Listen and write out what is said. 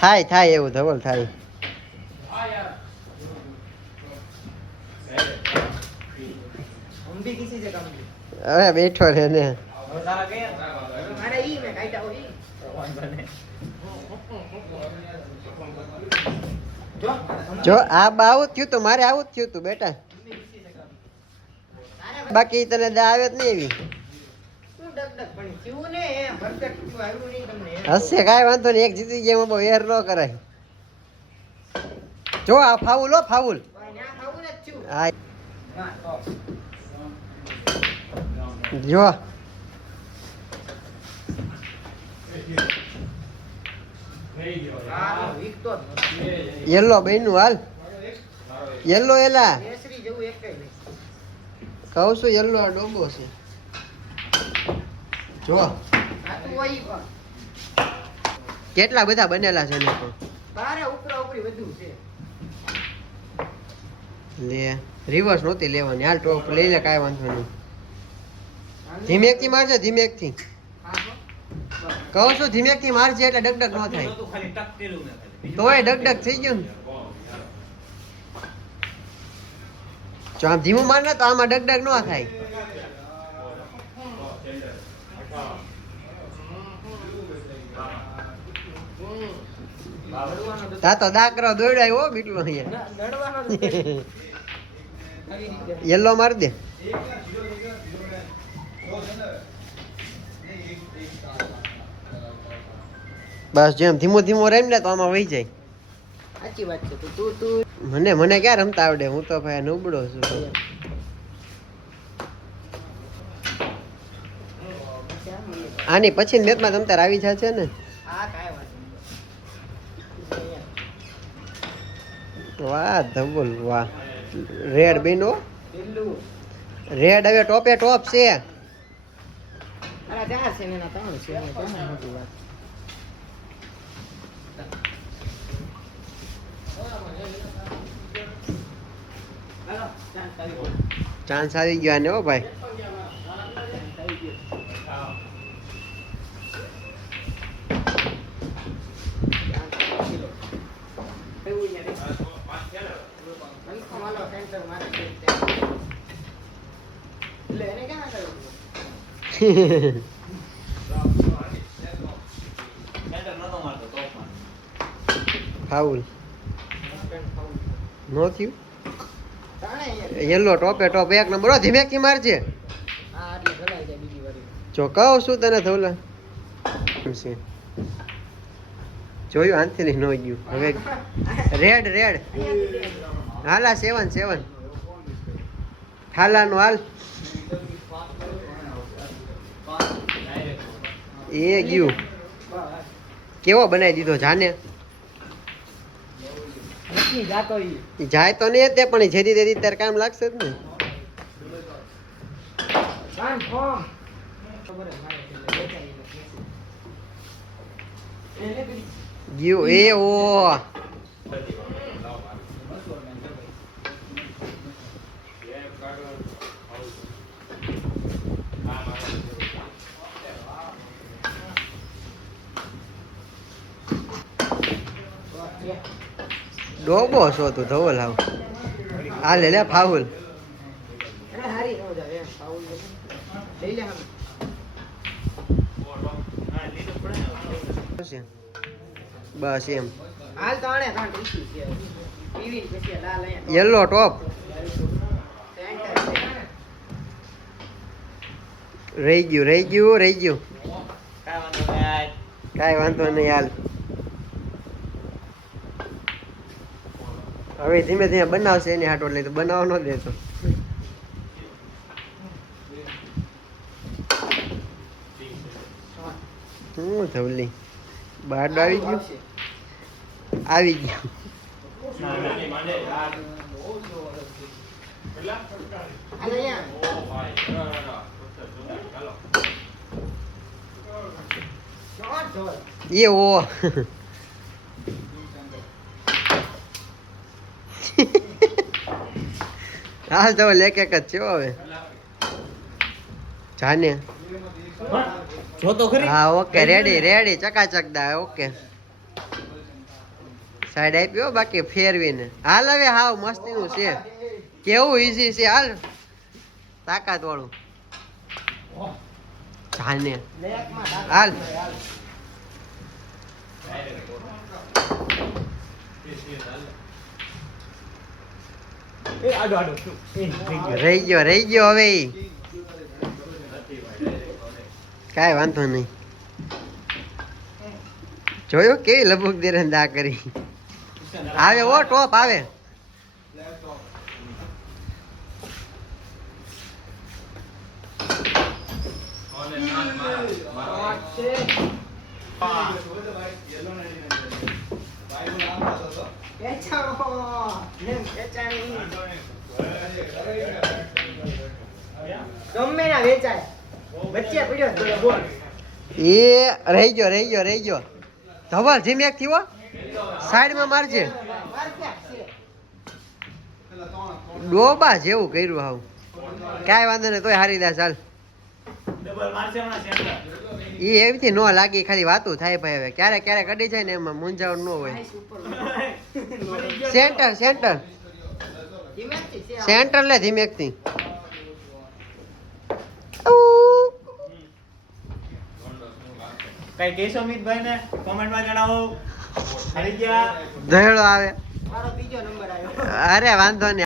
થાય થાય એવું ધવલ થાય. હવે બેઠો રે ને. જો આ આવું થયું તો મારે આવું જ થયું તું બેટા. બાકી તને દા આવે જ નહીં એવી. હશે કાંઈ વાંધો નહીં. એક જીતી ગયા બહુ એર ન કરાય. જો આ ફાઉલ હો ફાઉલ. હા જો યલો બેનું હાલ યલો એલા કહું છું યલો આ ડોબો છે. જો કેટલા બધા બનેલા છે ને લે રિવર્સ નહોતી લેવાની. હાલ ટોપ લઈ લે કાંઈ વાંધો નહીં. ધીમેક થી મારજે ધીમેક થી કહું છું ધીમેક થી મારજે એટલે ડગડગ ન થાય. તોય ડગડગ થઈ ગયું ને. જો આમ ધીમું માર ને તો આમાં ડગડગ ન થાય. તા તો દાકરો દોડાય હો બીટલો યલો માર દે. બસ જેમ ધીમો ધીમો રેમ ને તો આમાં વહી જાય. સાચી વાત છે. મને ક્યાં રમતા આવડે. હું તો ભાઈ નુબળો છું. આની પછી મેચમાં તમતાર આવી જાય છે ને. વાહ ધબુલ વાહ. રેડ બેનો રેડ હવે ટોપે ટોપ છે. ચાન્સ આવી ગયો ને હો ભાઈ. ફાઉલ નો થયું. યલો ટોપે ટોપ એક નંબર. ધીમેક થી મારજે. જો કહું શું તને ધવલા જોયું આનથી ન ગયું. હવે રેડ રેડ હાલા 7 હાલાનું હાલ એ ગયું. કેવો બનાવી દીધો જાને. જાય તો નહીં તે પણ જેથી તેથી તાર કામ લાગશે જ ને. ગયું એ ઓ ડોબો છો તું ધવલ. આવ આ લે લે ફાઉલ. બસ એમ યલો ટોપ રહી ગયું. કાંઈ વાંધો નહીં હાલ. હવે ધીમે ધીમે બનાવશે એની હાટો લઈ તો બનાવવા ન દેતો. હું ધવલી બહાર આવી ગયું. એ ઓ હાલ તો એક જ છે હવે જાને. હા ઓકે રેડી ચકાચક દા ઓકે. સાઈડ આપ્યો બાકી ફેરવીને હાલ હવે હાવ મસ્તીનું છે કેવું ઈઝી છે હાલ તાકાત વાળું જાને હાલ રહી ગયો હવે કાંઈ વાંધો નહીં જોયું કેવી લબુક દેરંદ આ કરી આવે ઓ ટોપ આવે એ રહી ગયો ધવલ ધીમેક થી હો સાઈડ માં મારજે ડોબા જેવું કર્યું હાવ કાંઈ વાંધો નહીં તોય હારી દા ચાલ એ એવી ન લાગી ખાલી વાતું થાય ભાઈ હવે ક્યારેક ક્યારેક અડી જાય ને એમાં મૂંઝાવણ ન હોય સેન્ટર લે ધીમેક થી કઈ કેશો મિતભાઈ ને કોમેન્ટ માં જણાવો. દહેડો આવે મારો બીજો નંબર આવ્યો. અરે વાંધો નહીં.